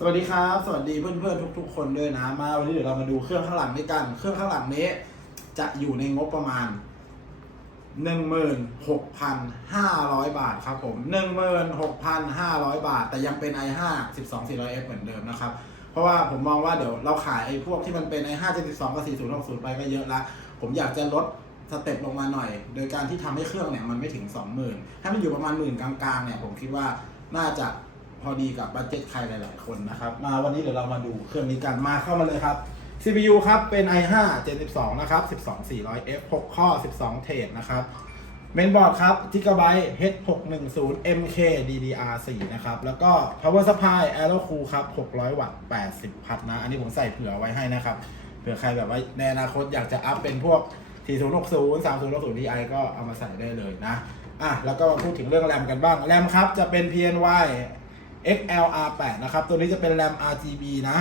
สวัสดีครับ สวัสดีเพื่อนๆทุก ๆ คนด้วยนะ มาวันนี้เดี๋ยวเรามาดูเครื่องข้างหลังด้วยกัน เครื่องข้างหลังนี้ จะอยู่ในงบประมาณ 16,500 บาทครับผม 16,500 บาท แต่ยังเป็น i5 12400F เหมือนเดิมนะครับ เพราะว่าผมมองว่าเดี๋ยวเราขายไอ้พวกที่มันเป็น i5 72กับ4060 ไปก็เยอะละ ผมอยากจะลดสเต็ปลงมาหน่อย โดยการที่ทำให้เครื่องเนี่ยมันไม่ถึง 20,000 ให้มันอยู่ประมาณหมื่นกลางๆเนี่ยผมคิดว่าน่าจะ พอดีกับบัตเจ็ตใครหลาย ๆ คนนะครับ มาวันนี้เดี๋ยวเรามาดูเครื่องนี้กันมาเข้ามาเลยครับ CPU ครับเป็น i5 72 นะครับ 12400F 6 ข้อ 12 เทรดนะครับเมนบอร์ดครับ Gigabyte H610 MK DDR4 นะครับ แล้วก็ Power Supply Aero Cool ครับ 600 วัตต์ 80 พัทนะ อันนี้ผมใส่เผื่อไว้ให้นะครับ เผื่อใครแบบว่าในอนาคตอยากจะอัพเป็นพวก 4060 3060 Ti ก็เอามาใส่ได้เลยนะ อะ แล้วก็มาพูดถึงเรื่องแรมกันบ้าง แรมครับ จะเป็น PNY XLR8 นะครับ ตัวนี้จะเป็นแรม RGB นะ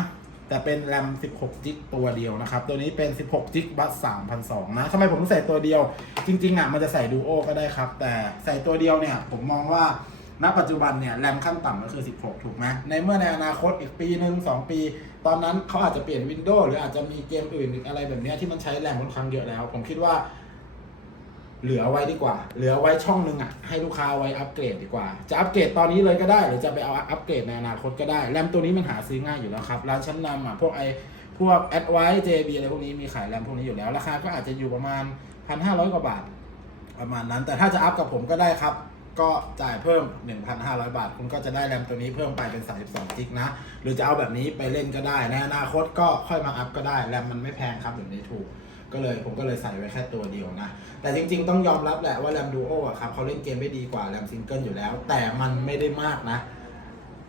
แต่เป็นแรม 16จิกตัวเดียวนะครับ ตัวนี้เป็น 16จิกบัส3,002นะทำไมผมต้องใส่ตัวเดียว จริงๆอะมันจะใส่ดูโอก็ได้ครับ แต่ใส่ตัวเดียวเนี่ย ผมมองว่า ณ ปัจจุบันเนี่ย แรมขั้นต่ำก็คือ 16 ถูกไหมในเมื่อในอนาคตอีกปีหนึ่ง2 ปี ตอนนั้นเขาอาจจะเปลี่ยนวินโดว์หรืออาจจะมีเกมอื่นหรืออะไรแบบนี้ที่มันใช้แรมค่อนข้างเยอะแล้ว ผมคิดว่า เหลือไว้ดีกว่า เหลือไว้ช่องหนึ่งอะ ให้ลูกค้าไว้อัปเกรดดีกว่า จะอัปเกรดตอนนี้เลยก็ได้ หรือจะไปเอาอัปเกรดในอนาคตก็ได้ แรมตัวนี้มันหาซื้อง่ายอยู่แล้วครับ ร้านชั้นนำอะ พวกไอพวก a d v i c e JB อะไรพวกนี้มีขายแรมพวกนี้อยู่แล้ว ราคาก็อาจจะอยู่ประมาณ1,500กว่าบาท ประมาณนั้น แต่ถ้าจะอัพกับผมก็ได้ครับ ก็จ่ายเพิ่ม 1,500 บาท คุณก็จะได้แรมตัวนี้เพิ่มไปเป็น 32 จิกนะ หรือจะเอาแบบนี้ไปเล่นก็ได้ ในอนาคตก็ค่อยมาอัพก็ได้ แรมมันไม่แพงครับแบบนี้ถูก ก็เลยผมก็เลยใส่ไว้แค่ตัวเดียวนะ แต่จริงๆต้องยอมรับแหละว่าแรมดูโออะครับเขาเล่นเกมไม่ดีกว่าแรมซิงเกิลอยู่แล้ว แต่มันไม่ได้มากนะ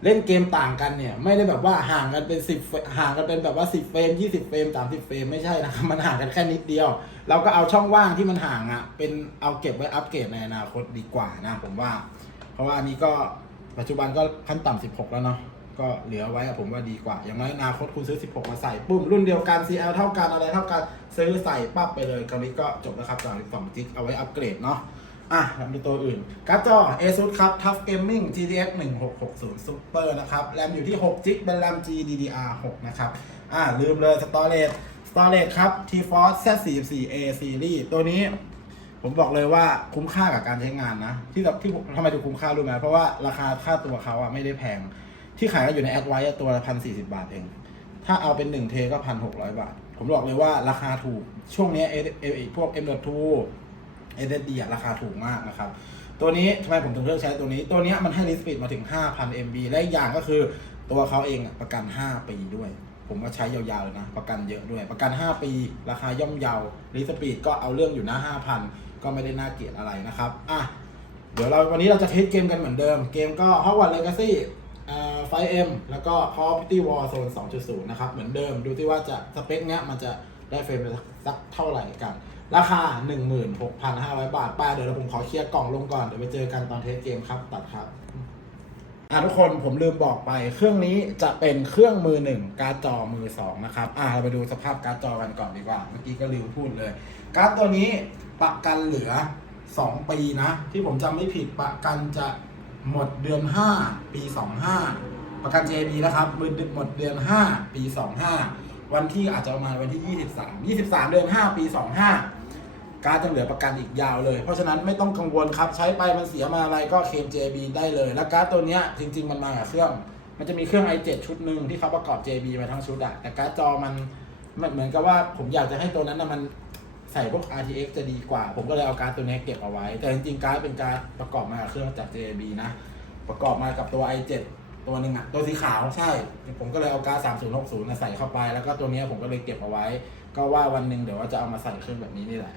เล่นเกมต่างกันเนี่ย ไม่ได้แบบว่าห่างกันเป็นสิบห่างกันเป็นแบบว่าสิบเฟรมยี่สิบเฟรมสามสิบเฟรมไม่ใช่นะครับมันห่างกันแค่นิดเดียว เราก็เอาช่องว่างที่มันห่างอะเป็นเอาเก็บไว้อัปเกรดในอนาคตดีกว่านะผมว่า เพราะว่าอันนี้ก็ปัจจุบันก็ขั้นต่ำ16แล้วเนาะ ก็เหลือไว้ผมว่าดีกว่า อย่างน้อยอนาคตคุณซื้อ 16 มาใส่ปุ๊บรุ่นเดียวกัน CL เท่ากันอะไรเท่ากันซื้อใส่ปั๊บไปเลยคราวนี้ก็จบแล้วครับ32จิกเอาไว้อัปเกรดเนาะอะมาดูตัวอื่นการ์ดจอ ASUS ครับ Tough Gaming GTX 1660 Super นะครับ แรมอยู่ที่6จิกเป็นแรม GDDR6 นะครับ อะลืมเลย Storage Storage ครับ T-Force Z44A Series ตัวนี้ ผมบอกเลยว่าคุ้มค่ากับการใช้งานนะ ที่ที่ทำไมถึงคุ้มค่ารู้ไหมเพราะว่าราคาค่าตัวเขาอะไม่ได้แพง ที่ขายก็อยู่ในแอดไว้ตัวละพันสี่สิบาทเอง ถ้าเอาเป็นหนึ่งเทก็พันหกร้อยบาท ผมบอกเลยว่าราคาถูก ช่วงนี้เอเอเอพวก M.2 SSD อะราคาถูกมากนะครับ ตัวนี้ทำไมผมถึงเลือกใช้ตัวนี้ ตัวนี้มันให้ list speed มาถึง 5,000 MB และอีกอย่างก็คือตัวเขาเองประกัน 5 ปีด้วย ผมว่าใช้ยาวๆเลยนะ ประกันเยอะด้วย ประกัน 5 ปี ราคาย่อมเยา list speed ก็เอาเรื่องอยู่นะ5,000 ก็ไม่ได้น่าเกลียดอะไรนะครับ อะ เดี๋ยวเราวันนี้เราจะเทสเกมกันเหมือนเดิม เกมก็ Hogwarts Legacy ไฟเอ็มแล้วก็ Call of Duty Warzone 2.0 นะครับ เหมือนเดิมดูที่ว่าจะสเปคเนี้ยมันจะได้เฟรมสักเท่าไหร่กัน ราคา 16,500 บาท ป้าเดี๋ยวเราผมขอเคลียร์กล่องลงก่อน เดี๋ยวไปเจอกันตอนเทสเกมครับตัดครับอะทุกคนผมลืมบอกไป เครื่องนี้จะเป็นเครื่องมือหนึ่งการ์ดจอมือสองนะครับอะเราไปดูสภาพการ์ดจอกันก่อนดีกว่า เมื่อกี้ก็ลืมพูดเลย การ์ดตัวนี้ประกันเหลือ 2 ปีนะ ที่ผมจำไม่ผิดประกันจะ หมดเดือน 5 ปี 25 ประกัน JB นะครับมือหมดเดือน 5 ปี 25 วันที่อาจจะประมาณวันที่ 23 23 เดือน 5 ปี 25 การจะเหลือประกันอีกยาวเลย เพราะฉะนั้นไม่ต้องกังวลครับใช้ไปมันเสียมาอะไรก็เคลม JB ได้เลย แล้วการ์ดตัวเนี้ยจริง ๆ มันมากับเครื่อง มันจะมีเครื่อง i7 ชุดหนึ่งที่เขาประกอบ JB มาทั้งชุดอะแต่การ์ดจอมันมันเหมือนกับว่าผมอยากจะให้ตัวนั้นนะมัน ใส่พวก RTX จะดีกว่า ผมก็เลยเอาการ์ดตัวนี้เก็บเอาไว้ แต่จริงๆการ์ดเป็นการ์ดประกอบมาเครื่องจาก JB นะ ประกอบมากับตัว i7 ตัวหนึ่งอะตัวสีขาวใช่ ผมก็เลยเอาการ์ด3060นะใส่เข้าไป แล้วก็ตัวนี้ผมก็เลยเก็บเอาไว้ ก็ว่าวันหนึ่งเดี๋ยวว่าจะเอามาใส่เครื่องแบบนี้นี่แหละ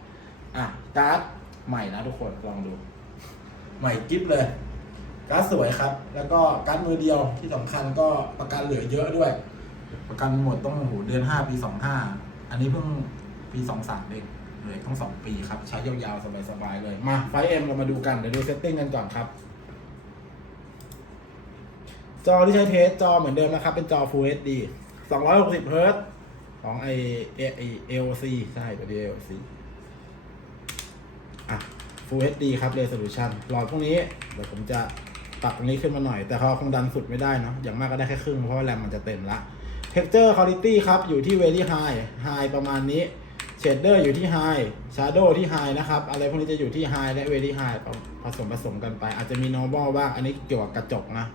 อะการ์ดใหม่นะทุกคนลองดู ใหม่กิฟเลยการ์ดสวยครับ แล้วก็การ์ดมือเดียวที่สำคัญก็ประกันเหลือเยอะด้วย ประกันหมดต้องโอ้โหเดือนห้าปีสองห้าอันนี้เพิ่งปีสองสามเอง เลยต้องสองปีครับ ใช้ยาวๆ สบายๆ เลย มาไฟเอ็มเรามาดูกัน เดี๋ยวดูเซตติ้งกันก่อนครับ จอที่ใช้เทสจอเหมือนเดิมนะครับ เป็นจอ Full HD 260เฮิร์ตของไอเอไอ AOC ใช่ตัวนี้ AOC อะ Full HD ครับ Resolution หลอดพวกนี้ เดี๋ยวผมจะปรับตรงนี้ขึ้นมาหน่อย แต่เขาคงดันสุดไม่ได้เนอะอย่างมากก็ได้แค่ครึ่งเพราะว่าแรมมันจะเต็มละ texture quality ครับ อยู่ที่ very high high ประมาณนี้ shader อยู่ที่ high shadow ที่ high นะครับ อะไรพวกนี้จะอยู่ที่ high และ very high ผสมผสมกันไป อาจจะมี normal บ้าง อันนี้เกี่ยวกับกระจกนะ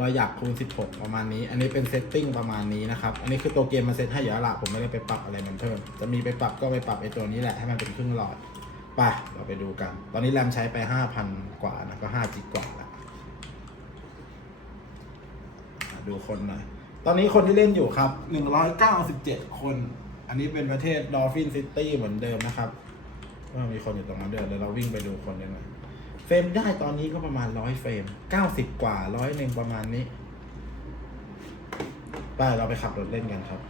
รอยหยักคูณ 16 ประมาณนี้ อันนี้เป็นเซตติ้งประมาณนี้นะครับ อันนี้คือตัวเกมมันเซตให้อยู่แล้วละผมไม่ได้ไปปรับอะไรมันเพิ่ม จะมีไปปรับก็ไปปรับไอตัวนี้แหละให้มันเป็นครึ่งหลอดไปเราไปดูกัน ตอนนี้แรมใช้ไป 5,000 กว่านะ ก็5จิกกว่าแล้วอะดูคนหน่อย ตอนนี้คนที่เล่นอยู่ครับ 197 คน อันนี้เป็นประเทศดอฟฟินซิตี้เหมือนเดิมนะครับว่ามีคนอยู่ตรงนั้นเดินเดี๋ยวเราวิ่งไปดูคนได้ไหมเฟรมได้ตอนนี้ก็ประมาณ100เฟรม90กว่าร้อยหนึ่งประมาณนี้ไปเราไปขับรถเล่นกันครับ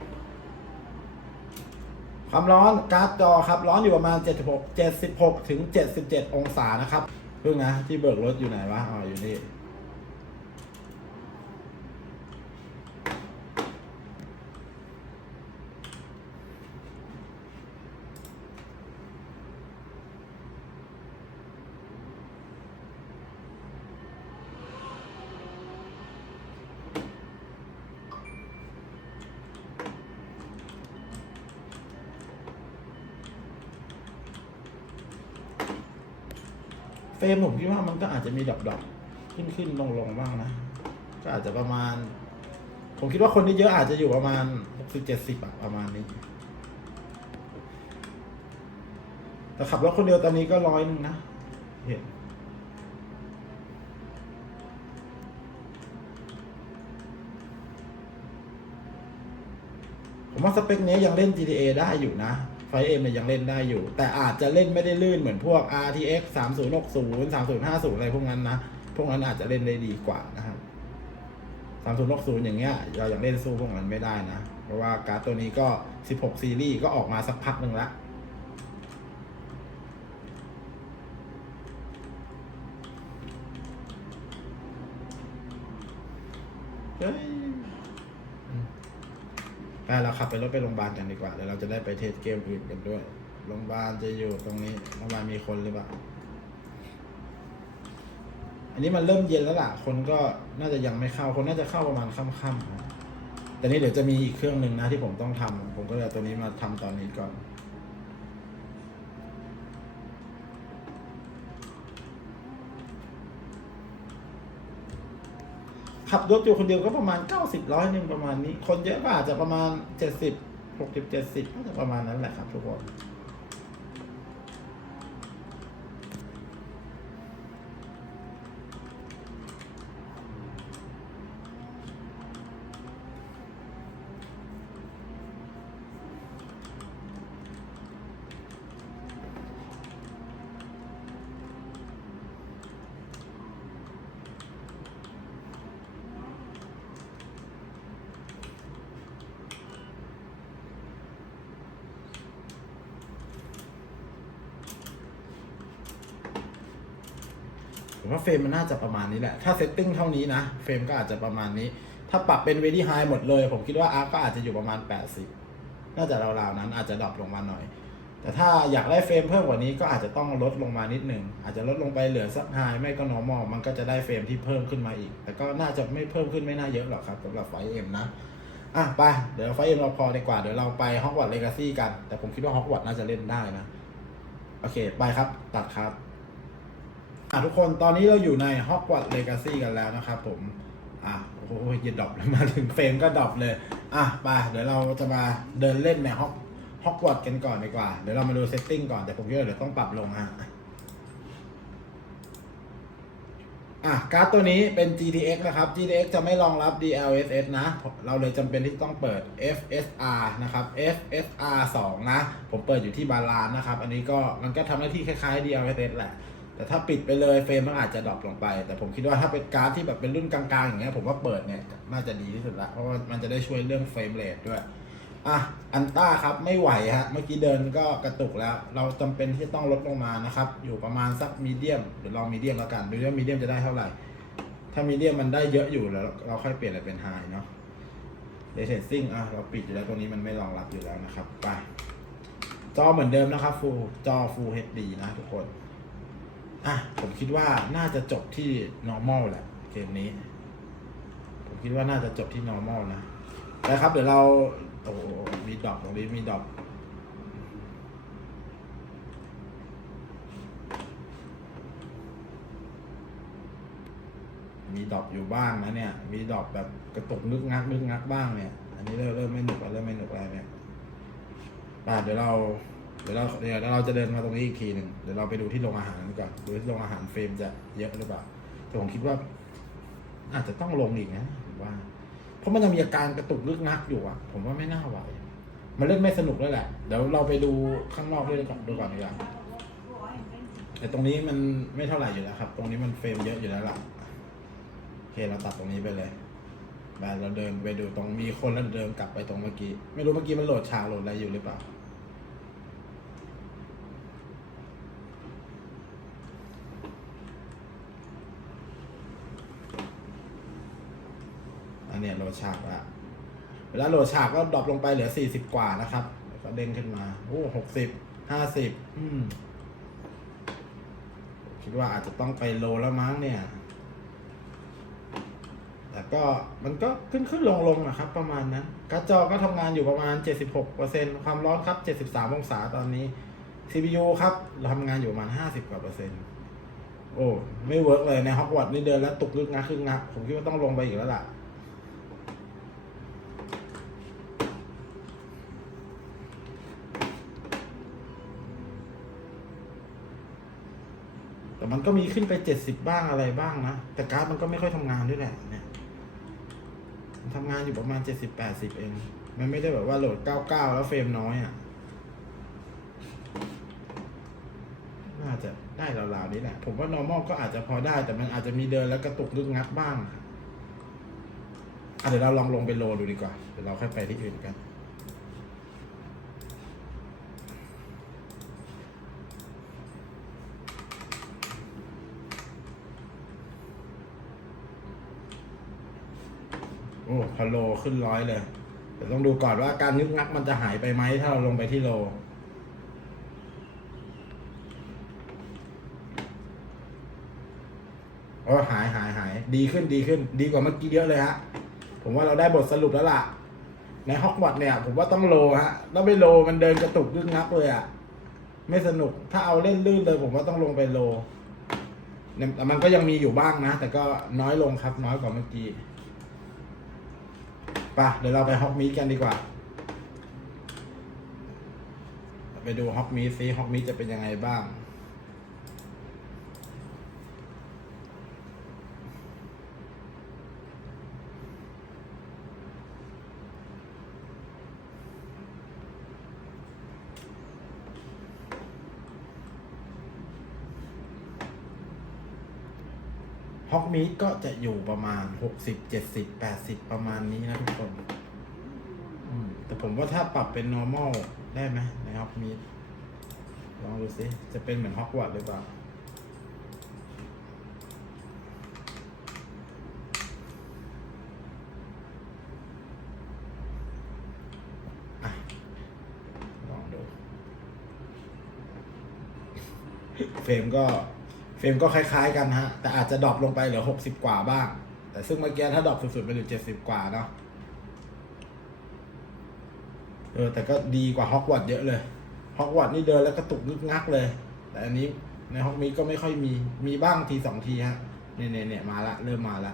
ความร้อนการ์ดจอครับ ร้อนอยู่ประมาณ 76 76 ถึง 77 องศานะครับ เพิ่งนะ ที่เบิกรถอยู่ไหนวะ อ๋อ อยู่นี่ รมผมคิดว่ามันก็อาจจะมีดรอปๆขึ้นขึ้นลงลงบ้างนะ ก็อาจจะประมาณ ผมคิดว่าคนที่เยอะอาจจะอยู่ประมาณหกสิบเจ็ดสิบอะประมาณนี้แต่ขับรถคนเดียวตอนนี้ก็ร้อยหนึ่งนะเห็นผมว่าสเปคเนี้ยยังเล่น GTA ได้อยู่นะ เอ็มเนี่ยยังเล่นได้อยู่ แต่อาจจะเล่นไม่ได้ลื่นเหมือนพวก RTX 3060 3050 อะไรพวกนั้นนะ พวกนั้นอาจจะเล่นได้ดีกว่านะครับ3060 อย่างเงี้ยเรายังเล่นสู้พวกนั้นไม่ได้นะ เพราะว่าการ์ดตัวนี้ก็ 16 ซีรีส์ก็ออกมาสักพักหนึ่งละ เฮ้ย ไปเราขับไปรถไปโรงพยาบาลกันดีกว่าเดี๋ยวเราจะได้ไปเทสเกมอื่นกันด้วยโรงพยาบาลจะอยู่ตรงนี้โรงพยาบาลมีคนหรือเปล่าอันนี้มันเริ่มเย็นแล้วล่ะ คนก็น่าจะยังไม่เข้า คนน่าจะเข้าประมาณค่ำๆนะแต่นี้เดี๋ยวจะมีอีกเครื่องหนึ่งนะที่ผมต้องทำผมก็เลยตัวนี้มาทำตอนนี้ก่อน ขับรถอยู่คนเดียวก็ประมาณเก้าสิบร้อยหนึ่งประมาณนี้ คนเยอะก็อาจจะประมาณ70 60 70น่าจะประมาณนั้นแหละครับทุกคน ผมว่าเฟรมมันน่าจะประมาณนี้แหละ ถ้าเซตติ้งเท่านี้นะ เฟรมก็อาจจะประมาณนี้ ถ้าปรับเป็น very high หมดเลย ผมคิดว่าอาร์ก็อาจจะอยู่ประมาณ 80 น่าจะราวๆนั้นอาจจะดรอปลงมาหน่อย แต่ถ้าอยากได้เฟรมเพิ่มกว่านี้ก็อาจจะต้องลดลงมานิดหนึ่ง อาจจะลดลงไปเหลือสัก high ไม่ก็ normal มันก็จะได้เฟรมที่เพิ่มขึ้นมาอีก แต่ก็น่าจะไม่เพิ่มขึ้นไม่น่าเยอะหรอกครับสำหรับไฟเอ็มนะอะไป เดี๋ยวไฟเอ็มเราพอดีกว่า เดี๋ยวเราไปฮอกวอตส์เลกาซี่กัน แต่ผมคิดว่าฮอกวอตส์น่าจะเล่นได้นะ โอเค ไปครับ ตัดครับ อะทุกคนตอนนี้เราอยู่ใน Hogwarts Legacy กันแล้วนะครับผม อะโอ้โหเย็นดรอปเลยมาถึงเฟรมก็ดรอปเลย อะไปเดี๋ยวเราจะมาเดินเล่นในฮอกฮอกวอตกันก่อนดีกว่า เดี๋ยวเรามาดูเซตติ้งก่อน แต่ผมคิดว่าเดี๋ยวต้องปรับลงอะอะการ์ดตัวนี้เป็น GTX นะครับ GTX จะไม่รองรับ DLSS นะ เราเลยจำเป็นที่ต้องเปิด FSR นะครับ FSR 2 นะ ผมเปิดอยู่ที่บาลานนะครับ อันนี้ก็มันก็ทำหน้าที่คล้ายๆ DLSS แหละ แต่ถ้าปิดไปเลยเฟรมมันอาจจะดรอปลงไป แต่ผมคิดว่าถ้าเป็นการ์ดที่แบบเป็นรุ่นกลางๆอย่างเงี้ยผมว่าเปิดเนี่ยน่าจะดีที่สุดละเพราะว่ามันจะได้ช่วยเรื่องเฟรมเรทด้วยอะอันต้าครับไม่ไหวฮะเมื่อกี้เดินก็กระตุกแล้ว เราจำเป็นที่ต้องลดลงมานะครับ อยู่ประมาณสักมีเดียมเดี๋ยวลองมีเดียมแล้วกันดูว่ามีเดียมจะได้เท่าไหร่ ถ้ามีเดียมมันได้เยอะอยู่แล้วเราค่อยเปลี่ยนอะไรเป็นไฮเนาะเรเทซิ่งอะเราปิดอยู่แล้วตรงนี้มันไม่รองรับอยู่แล้วนะครับไปจอเหมือนเดิมนะครับฟูจอ Full HD นะทุกคน อะผมคิดว่าน่าจะจบที่ normal แหละเกมนี้ ผมคิดว่าน่าจะจบที่ normal นะนะครับ เดี๋ยวเราโอ้มีดอกตรงนี้มีดอกมีดอกอยู่บ้างนะเนี่ย มีดอกแบบกระตุกนึกงักนึกงักบ้างเนี่ย อันนี้เริ่มเริ่มไม่หนุกแล้วเริ่มไม่หนุกแล้วเนี่ยป่ะเดี๋ยวเรา เดี๋ยวเราเดี๋ยวเราจะเดินมาตรงนี้อีกทีหนึ่งเดี๋ยวเราไปดูที่โรงอาหารก่อนดูที่โรงอาหารเฟรมจะเยอะหรือเปล่าแต่ผมคิดว่า อาจจะต้องลงอีกนะผมว่า เพราะมันยังมีอาการกระตุกลึกงักอยู่อะ ผมว่าไม่น่าไหวมันเล่นไม่สนุกแล้วแหละ เดี๋ยวเราไปดูข้างนอกด้วยก่อนดูก่อนดีกว่าแต่ตรงนี้มันไม่เท่าไหร่อยู่แล้วครับ ตรงนี้มันเฟรมเยอะอยู่แล้วล่ะโอเคเราตัดตรงนี้ไปเลยไปเราเดินไปดูตรงมีคนแล้วเดินกลับไปตรงเมื่อกี้ ไม่รู้เมื่อกี้มันโหลดฉากโหลดอะไรอยู่หรือเปล่า เนี้ยโหลดฉากละเวลาโหลดฉากก็ดรอปลงไปเหลือสี่สิบกว่านะครับแล้วก็เด้งขึ้นมาโอ้หกสิบห้าสิบอืมคิดว่าอาจจะต้องไปโลแล้วมั้งเนี่ย แต่ก็มันก็ขึ้นขึ้นลงลงนะครับ ประมาณนั้นการ์ดจอก็ทำงานอยู่ประมาณ 76%ความร้อนครับ 73 องศาตอนนี้ CPU ครับเราทำงานอยู่ประมาณ 50 กว่าเปอร์เซ็นต์โอ้ ไม่เวิร์กเลยในฮอกวอตส์นี่เดินแล้วตุกลึกงักคึกงักผมคิดว่าต้องลงไปอีกแล้วล่ะ แต่มันก็มีขึ้นไปเจ็ดสิบบ้างอะไรบ้างนะ แต่การ์ดมันก็ไม่ค่อยทำงานด้วยแหละเนี่ยมันทำงานอยู่ประมาณเจ็ดสิบแปดสิบเอง มันไม่ได้แบบว่าโหลดเก้าเก้าแล้วเฟรมน้อยอะ น่าจะได้ราวๆนี้แหละ ผมว่า normal ก็อาจจะพอได้ แต่มันอาจจะมีเดินแล้วกระตุกลึกงักบ้างอะเดี๋ยวเราลองลงไปโลดูดีกว่า เดี๋ยวเราค่อยไปที่อื่นกัน อ้พอโลขึ้นร้อยเลยเดี๋ยวต้องดูก่อนว่าการยึกงักมันจะหายไปไหมถ้าเราลงไปที่โล โอ้หายหายหายดีขึ้นดีขึ้น ดีกว่าเมื่อกี้เยอะเลยฮะ ผมว่าเราได้บทสรุปแล้วล่ะ ในฮอกวอตเนี่ย ผมว่าต้องโลฮะแล้วไม่โลมันเดินกระตุกยึกงักเลยอะ่ะไม่สนุกถ้าเอาเล่นลื่นเลย ผมว่าต้องลงไปโลแต่มันก็ยังมีอยู่บ้างนะ แต่ก็น้อยลงครับน้อยกว่าเมื่อกี้ ปะเดี๋ยวเราไปฮอกมีดกันดีกว่า ไปดูฮอกมีดซิฮอกมีดจะเป็นยังไงบ้าง ฮอกมีดก็จะอยู่ประมาณหกสิบเจ็ดสิบแปดสิบประมาณนี้นะทุกคนแต่ผมว่าถ้าปรับเป็น normal ได้ไหมในฮอกมีดลองดูสิ จะเป็นเหมือนฮอกวอตส์หรือเปล่าลองดูเฟรมก็ รมก็คล้ายๆกันฮะ แต่อาจจะดรอปลงไปเหลือหกสิบกว่าบ้าง แต่ซึ่งเมื่อกี้ถ้าดรอปสุดๆไปเหลือเจ็ดสิบกว่าเนาะ เออ แต่ก็ดีกว่าฮอกวอตเยอะเลย ฮอกวอตนี่เดินแล้วกระตุกงึกงักเลย แต่อันนี้ในฮอกมีก็ไม่ค่อยมี มีบ้างทีสองทีฮะ เนี่ยเนี่ยเนี่ยมาละ เริ่มมาละ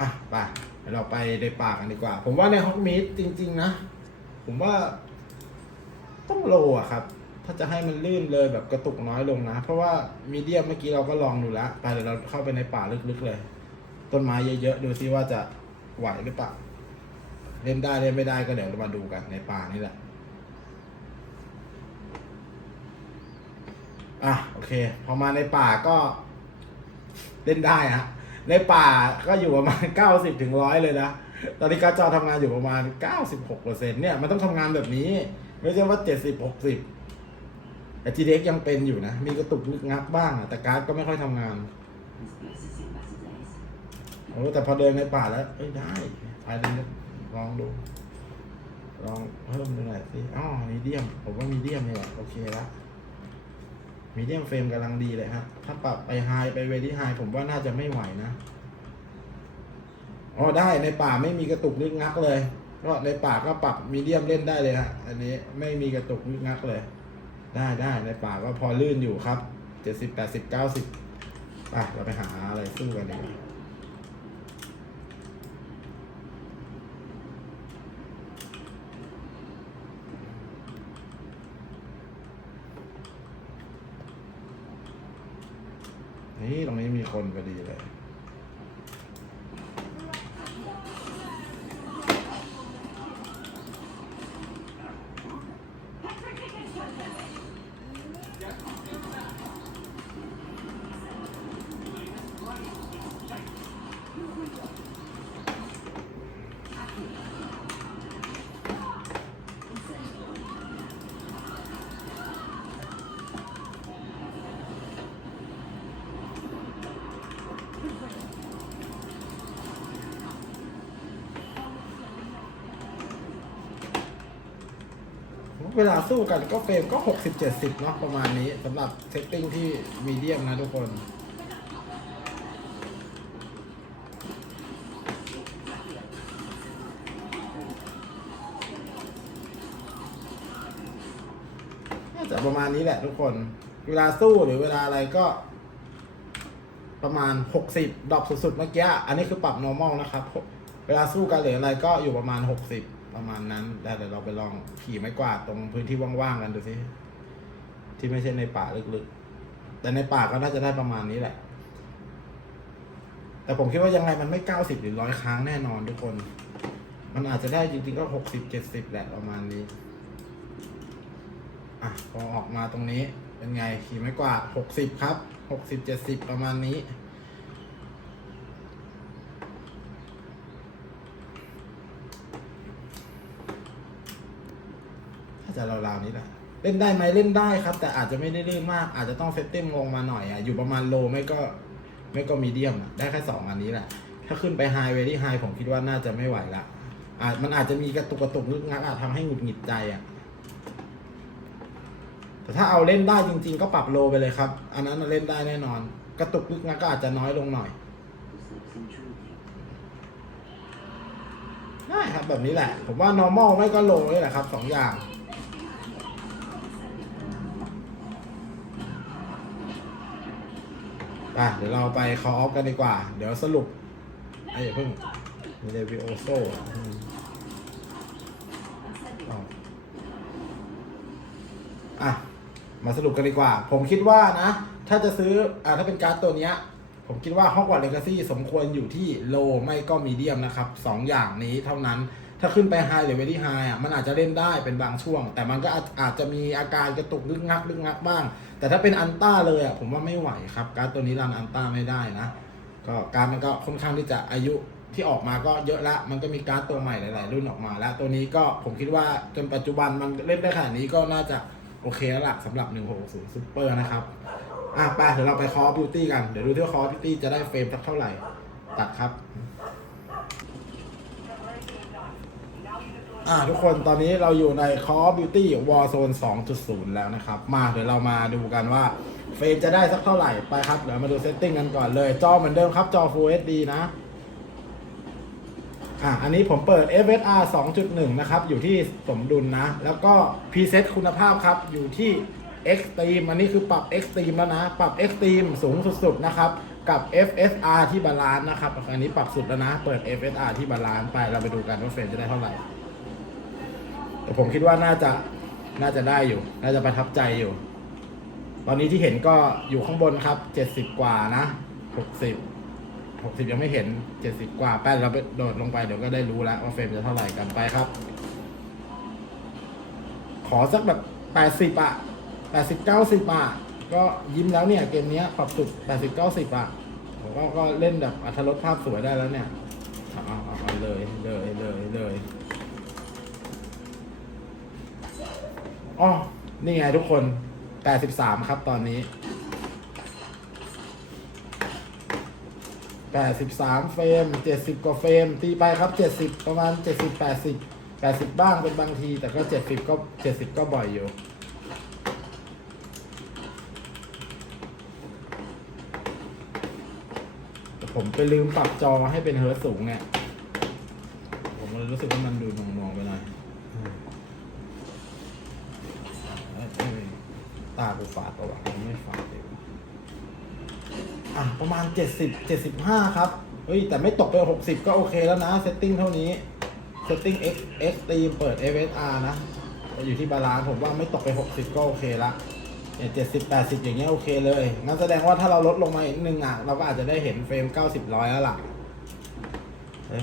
อะ ไป ดี๋ยวเราไปในป่ากันดีกว่า ผมว่าในฮอกมีดจริง ๆ นะ ผมว่า ต้องโลอะครับ ถ้าจะให้มันลื่นเลยแบบกระตุกน้อยลงนะ เพราะว่ามีเดียมเมื่อกี้เราก็ลองดูแล้ว ไปเดี๋ยวเราเข้าไปในป่าลึกๆเลย ต้นไม้เยอะๆดูซิว่าจะไหวหรือเปล่าเล่นได้เล่นไม่ได้ก็เดี๋ยวเรามาดูกันในป่านี่แหละอะโอเค พอมาในป่าก็เล่นได้ฮะ ในป่าก็อยู่ประมาณเก้าสิบถึงร้อยเลยนะ ตอนนี้การจอทำงานอยู่ประมาณเก้าสิบหกเปอร์เซ็นเนี่ย มันต้องทำงานแบบนี้ ไม่ใช่ว่าเจ็ดสิบหกสิบแต่ GTX ยังเป็นอยู่นะ มีกระตุกลึกงักบ้างอะแต่การ์ดก็ไม่ค่อยทำงานโอ้แต่พอเดินในป่าแล้วเอ้ยได้อันนี้ลองดู ลองเพิ่มดูหน่อยสิอ๋อมีเดียม ผมว่ามีเดียมเนี่ยโอเคละ มีเดียมเฟรมกำลังดีเลยฮะ ถ้าปรับไปไฮไปเวดี้ไฮผมว่าน่าจะไม่ไหวนะ อ๋อได้ในป่าไม่มีกระตุกนึกงักเลย ก็ในป่าก็ปรับมีเดียมเล่นได้เลยฮะ อันนี้ไม่มีกระตุกนึกงักเลย ได้ได้ในป่าก็พอลื่นอยู่ครับ เจ็ดสิบแปดสิบเก้าสิบไปเราไปหาอะไรสู้กันดีกว่า นี่ตรงนี้มีคนพอดีเลย เวลาสู้กันก็เฟรมก็หกสิบเจ็ดสิบเนาะประมาณนี้สำหรับเซตติ้งที่มีเดียมนะทุกคน น่าจะประมาณนี้แหละทุกคน เวลาสู้หรือเวลาอะไรก็ ประมาณหกสิบดรอปสุดๆเมื่อกี้ อันนี้คือปรับ normal นะครับ เวลาสู้กันหรืออะไรก็อยู่ประมาณหกสิบ ประมาณนั้นแต่เดี๋ยวเราไปลองขี่ไม้กวาดตรงพื้นที่ว่างๆกันดูสิที่ไม่ใช่ในป่าลึกๆ แต่ในป่าก็น่าจะได้ประมาณนี้แหละ แต่ผมคิดว่ายังไงมันไม่เก้าสิบหรือร้อยครั้งแน่นอนทุกคน มันอาจจะได้จริงๆก็หกสิบเจ็ดสิบแหละประมาณนี้ อะพอออกมาตรงนี้เป็นไงขี่ไม้กวาดหกสิบครับหกสิบเจ็ดสิบประมาณนี้ จะราวๆนี้แหละเล่นได้ไหมเล่นได้ครับ แต่อาจจะไม่ได้ลื่นมาก อาจจะต้องเซตติ้งลงมาหน่อยอะอยู่ประมาณโลไม่ก็ไม่ก็มีเดียมได้แค่สองอันนี้แหละ ถ้าขึ้นไปไฮเวดี้ไฮผมคิดว่าน่าจะไม่ไหวละอาจมันอาจจะมีกระตุกกระตุกนึกงักอาจทำให้หงุดหงิดใจอะแต่ถ้าเอาเล่นได้จริง ๆ ก็ปรับโลไปเลยครับ อันนั้นเล่นได้แน่นอน กระตุกนึกงักก็อาจจะน้อยลงหน่อยได้ครับแบบนี้แหละ ผมว่า normal ไม่ก็ low นี่แหละครับสองอย่าง อะเดี๋ยวเราไป call off กันดีกว่า เดี๋ยวสรุปไอ้อย่าเพิ่งมีเดวิโอโซอะ มาสรุปกันดีกว่า ผมคิดว่านะ ถ้าจะซื้อ อ่าถ้าเป็นการ์ดตัวเนี้ย ผมคิดว่าฮอกวอตส์เลกาซี่สมควรอยู่ที่โลไม่ก็มีเดียมนะครับสองอย่างนี้เท่านั้น ถ้าขึ้นไปไฮหรือเวดี้ไฮอะมันอาจจะเล่นได้เป็นบางช่วง แต่มันก็อาจจะมีอาการกระตุกลึกงักลึกงักบ้าง แต่ถ้าเป็นอันต้าเลยอะผมว่าไม่ไหวครับ การตัวนี้รันอันต้าไม่ได้นะก็การมันก็ค่อนข้างที่จะอายุที่ออกมาก็เยอะละ มันก็มีการ์ดตัวใหม่หลายๆ รุ่นออกมา แล้วตัวนี้ก็ผมคิดว่าจนปัจจุบันมันเล่นได้ขนาดนี้ก็น่าจะโอเคแล้วล่ะสำหรับ 160 Super นะครับ อะไปเดี๋ยวเราไปคอบิวตี้กัน เดี๋ยวดูที่ว่าคอบิวตี้จะได้เฟรมสักเท่าไหร่ ตัดครับ อ่าทุกคนตอนนี้เราอยู่ใน Call of Duty Warzone 2.0 แล้วนะครับ มาเดี๋ยวเรามาดูกันว่า เฟรมจะได้สักเท่าไหร่ไปครับ เดี๋ยวมาดูเซตติ้งกันก่อนเลย จอเหมือนเดิมครับจอ Full HD นะ อะอันนี้ผมเปิด FSR 2.1 นะครับ อยู่ที่สมดุลนะ แล้วก็ preset คุณภาพครับ อยู่ที่ Extreme อันนี้คือปรับ Extreme แล้วนะ ปรับ Extreme สูงสุดๆนะครับ กับ FSR ที่บาลานซ์นะครับ อันนี้ปรับสุดแล้วนะ เปิด FSR ที่บาลานซ์ไปเราไปดูกันว่าเฟรมจะได้เท่าไหร่ แต่ผมคิดว่าน่าจะน่าจะได้อยู่ น่าจะประทับใจอยู่ ตอนนี้ที่เห็นก็อยู่ข้างบนครับ70กว่านะ60 60ยังไม่เห็น70กว่าแป้นเราไปโดดลงไปเดี๋ยวก็ได้รู้แล้วว่าเฟรมจะเท่าไหร่กันไปครับ ขอสักแบบ80อะ80 90อะก็ยิ้มแล้วเนี่ยเกมนี้ปรับสุด80 90อะผมว่าก็เล่นแบบอัธรสภาพสวยได้แล้วเนี่ยอาเอาเอาเอาเลยเลยเลยเลย อ๋อนี่ไงทุกคน83ครับตอนนี้83เฟรม70กว่าเฟรม ตีไปครับ70ประมาณ70 80 80บ้างเป็นบางที แต่ก็70ก็70ก็บ่อยอยู่ผมไปลืมปรับจอให้เป็นเฮิร์ตซ์สูงเนี่ย ผมเลยรู้สึกว่ามันดูหน่วงๆไปหน่อยเอ้ยเอ้ยากูฝาดตัวะไม่ฝาดเลยอะ ประมาณ 70 75 ครับ เฮ้ย แต่ไม่ตกไป 60 ก็โอเคแล้วนะ เซตติ้งเท่านี้ เซตติ้ง X X ตีมเปิด FSR นะ อยู่ที่บาลานซ์ผมว่าไม่ตกไป 60 ก็โอเคละเนี่ย70 80อย่างเงี้ยโอเคเลย งั้นแสดงว่าถ้าเราลดลงมาอีกนึงอะ เราก็อาจจะได้เห็นเฟรม90ร้อยแล้วล่ะเฮ้ย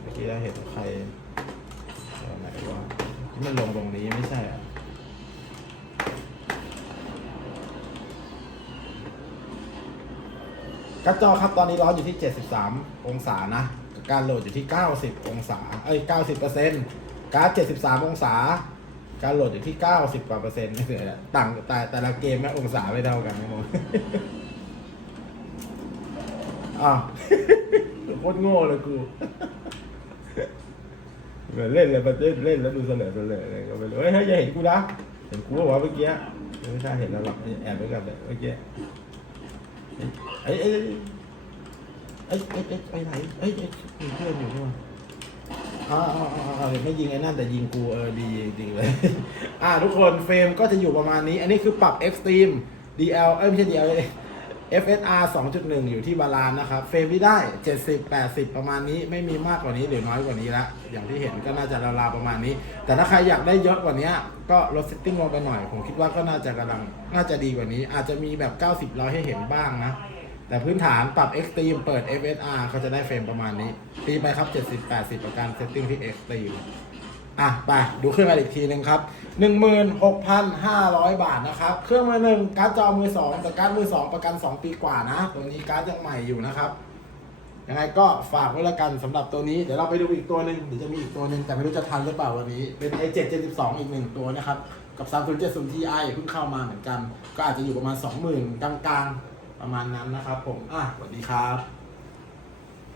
เมื่อกี้เราเห็นใครไหนวะที่มันลงตรงนี้ไม่ใช่อะ กา ร์ดจอครับตอนนี้ร้อนอยู่ที่ 73 องศานะ การโหลดอยู่ที่ 90 องศา เอ้ย 90เปอร์เซ็นต์การ์ด73 องศา การโหลดอยู่ที่ 90กว่าเปอร์เซ็นต์ไม่เหนื่อยต่างแต่แต่ละเกมแม่งองศาไม่เท่ากันนะโมอ้าวโคตรโง่เลยกูเล่นเลยประเทศเล่นแล้วดูเสนอเสนอเลยก็ไปเลยเฮ้ยเฮ้ยอย่าเห็นกูนะเห็นกูเหรอเมื่อกี้ไม่ใช่เห็นแล้วหรอกแอบไว้กันเลยเมื่อกี้ เอ้ยเอ้ยเอ้ยเอ้ยเอ้ยไปไหนเอ้ยเอ้ยมีเพื่อนอยู่ด้วยอ่าอ่าอ่าอ่าไม่ยิงไอ้นั่นแต่ยิงกูเออดีดีเลย อ่าทุกคนเฟรมก็จะอยู่ประมาณนี้ อันนี้คือปรับ Extreme DL เอ้ยไม่ใช่ DL FSR 2.1 อยู่ที่บาลานนะครับ เฟรมที่ได้ 70 80 ประมาณนี้ไม่มีมากกว่านี้หรือน้อยกว่านี้ละ อย่างที่เห็นก็น่าจะราวๆประมาณนี้ แต่ถ้าใครอยากได้เยอะกว่านี้ ก็ลดเซตติ้งลงไปหน่อย ผมคิดว่าก็น่าจะกำลังน่าจะดีกว่านี้ อาจจะมีแบบ 90ร้อยให้เห็นบ้างนะ แต่พื้นฐานปรับ Extreme เปิด FSR เขาจะได้เฟรมประมาณนี้ ตีไปครับ 70 80 ประการเซตติ้งที่ Extreme อะไปดูเครื่องมาอีกทีหนึ่งครับ 16,500 บาทนะครับ เครื่องมือหนึ่งการ์ดจอมือสองแต่การ์ดมือสองประกัน 2 ปีกว่านะ ตัวนี้การ์ดยังใหม่อยู่นะครับยังไงก็ฝากไว้ละกันสำหรับตัวนี้เดี๋ยวเราไปดูอีกตัวหนึ่งเดี๋ยวจะมีอีกตัวหนึ่งแต่ไม่รู้จะทันหรือเปล่าวันนี้ เป็น A772 อีกหนึ่งตัวนะครับกับ 3070 Ti เพิ่งเข้ามาเหมือนกัน ก็อาจจะอยู่ประมาณ 20,000 กลางๆ ประมาณนั้นนะครับผม อะสวัสดีครับ